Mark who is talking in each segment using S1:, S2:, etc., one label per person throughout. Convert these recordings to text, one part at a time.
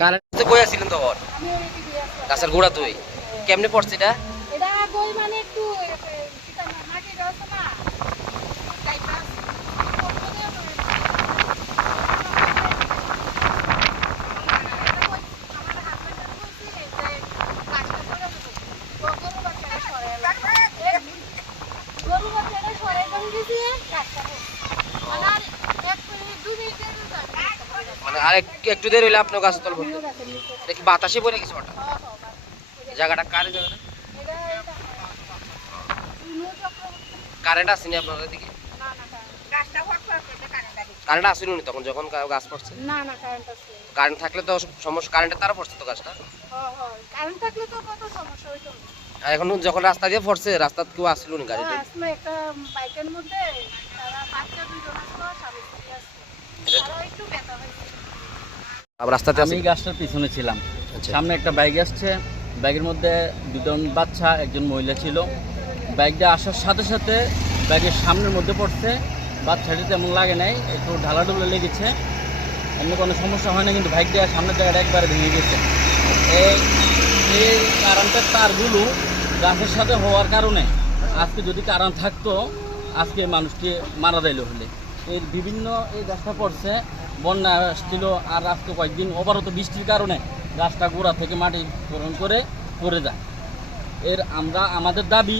S1: Current কই আছিলেন তখন। গাছের গোড়া তুই কেমনে পড়ছে এটা
S2: এটা বই মানে একটু এ, এ, কিটা না, মাটি রয়েছে না টাইপটা আছে। কষ্ট দিয়ে বই। এটা কই, আমার হাজবেন্ডের বলছি যে কাজটা করে দেবো। গরু বাচ্চারা সরে এলো। এ, গরু বাচ্চারা সরে এখন গেছি কাজটা করছি। মানে আর এক মিনিট, দু মিনিটের মধ্যে আমি কাজটা করে দেবো।
S1: মানে আর একটু দেরি হইলে আপনার গাছ তল। এটা কি বাতাসে পড়ে গেছে
S2: বাস।
S1: জায়গাটা কার জায়গাটা কারেন্ট আসেনি আপনার দিকে?
S2: কারেন্ট
S1: আসেনি নি তখন যখন গাছ পড়ছে?
S2: না না কারেন্ট
S1: থাকলে তো সমস্যা কারেন্টের তারা পড়ছে তো গাছটা?
S2: কারেন্ট থাকলে তো কত সমস্যা হইতো।
S1: এখন যখন রাস্তা দিয়ে পড়ছে রাস্তা কেউ আসলো নি গাড়িতে?
S2: হ্যাঁ, একটা বাইকের মধ্যে।
S1: রাস্তাতে
S3: আমি গাছটার পিছনে ছিলাম।
S1: আচ্ছা।
S3: সামনে একটা বাইক আসছে। বাইকের মধ্যে দুজন বাচ্চা একজন মহিলা ছিল। বাইকটা আসার সাথে সাথে বাইকের সামনের মধ্যে পড়ছে। বাচ্চাটি তেমন লাগে নাই একটু ঢালাঢুলা লেগেছে। অন্য কোনো সমস্যা হয় না কিন্তু বাইকটা সামনের জায়গাটা একবারে ভেঙে গেছে। এই এই কারেন্টের তারগুলো গাছের সাথে হওয়ার কারণে। আজকে যদি কারণ থাকতো আজকে মানুষটি মারা যাইল হলে। এর বিভিন্ন এই গাছটা পড়ছে, বন্যা আসছিল আর আজকে কয়েকদিন অবারত বৃষ্টির কারণে গাছটা গোড়া থেকে মাটি গ্রহণ করে পড়ে যায়। এর আমরা, আমাদের দাবি,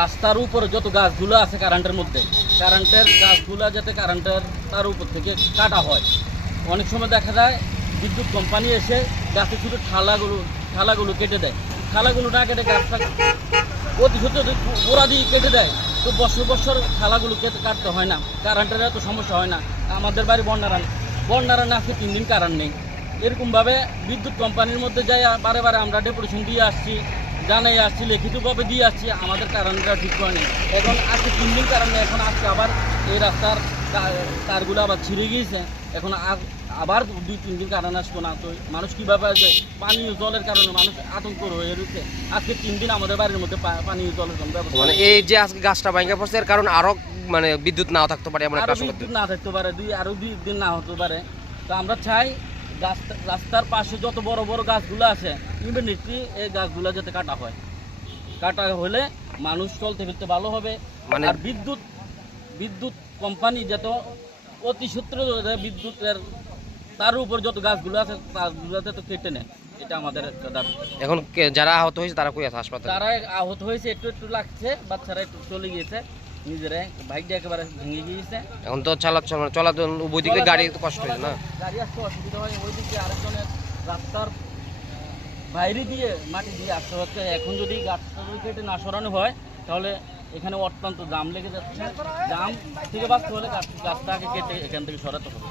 S3: রাস্তার উপরে যত গাছগুলো আছে কারেন্টের মধ্যে কারেন্টের গাছগুলো যাতে কারেন্টের তার উপর থেকে কাটা হয়। অনেক সময় দেখা যায়, বিদ্যুৎ কোম্পানি এসে গাছে শুধু ঠালাগুলো ঠালাগুলো কেটে দেয়। ঠালাগুলো না কেটে গাছটা অতি সত্য গোড়া দিয়ে কেটে দেয়। তো বছর বছর খালাগুলো কেটে কাটতে হয় না কারেন্টের এত সমস্যা হয় না। আমাদের বাড়ি বন্যারান বন্যারান আজকে তিন দিন কারেন্ট নেই। এরকমভাবে বিদ্যুৎ কোম্পানির মধ্যে যাই বারে বারে আমরা ডেপুটেশন দিয়ে আসছি জানাই আসছি, লিখিতভাবে দিয়ে আসছি, আমাদের কারেন্টটা ঠিক হয়নি এখন আজকে তিন দিন কারণ নেই, এখন আজকে আবার এই রাস্তার তারগুলো আবার ছিঁড়ে গিয়েছে। এখন আর- আবার দুই তিন দিন কারণ আসতো না। তো মানুষ কীভাবে আছে পানীয় জলের কারণে মানুষ আতঙ্ক হয়ে রয়েছে। আজকে তিন দিন আমাদের বাড়ির মধ্যে পানীয় জলের কোনো ব্যবস্থা
S1: মানে এই যে আজকে গাছটা ভাঙা পড়ছে এর কারণ আরও মানে বিদ্যুৎ নাও থাকতে পারে এমন একটা
S3: দিন না থাকতে পারে দুই আরও দুই দিন না হতে পারে। তো আমরা চাই রাস্তা রাস্তার পাশে যত বড় বড় গাছগুলো আছে ইমিডিয়েটলি এই গাছগুলো যাতে কাটা হয়। কাটা হলে মানুষ চলতে ফিরতে ভালো হবে।
S1: মানে-
S3: আর বিদ্যুৎ বিদ্যুৎ কোম্পানি যত অতি সূত্র বিদ্যুতের তার উপর যত গাছগুলো আছে তারগুলো যাতে কেটে নেয়। এটা আমাদের দাবি।
S1: এখন যারা আহত হয়েছে তারা কই আছে হাসপাতালে?
S3: তারা আহত হয়েছে একটু একটু লাগছে বাচ্চারা একটু চলে গিয়েছে। বাইকটা একেবারে ভেঙে গিয়েছে।
S1: এখন তো চালাচল মানে চলাচল উভয় দিকে গাড়ি তো কষ্ট হয়েছে না?
S3: গাড়ি আসতে অসুবিধা হয়। আরেকজনের রাস্তার বাইরে দিয়ে মাটি দিয়ে আসতে হচ্ছে। এখন যদি গাছটা যদি কেটে না সরানো হয় তাহলে এখানে অত্যন্ত দাম লেগে যাচ্ছে। জাম থেকে বাঁচতে হলে গাছ- গাছটাকে কেটে এখান থেকে সরাতে হবে।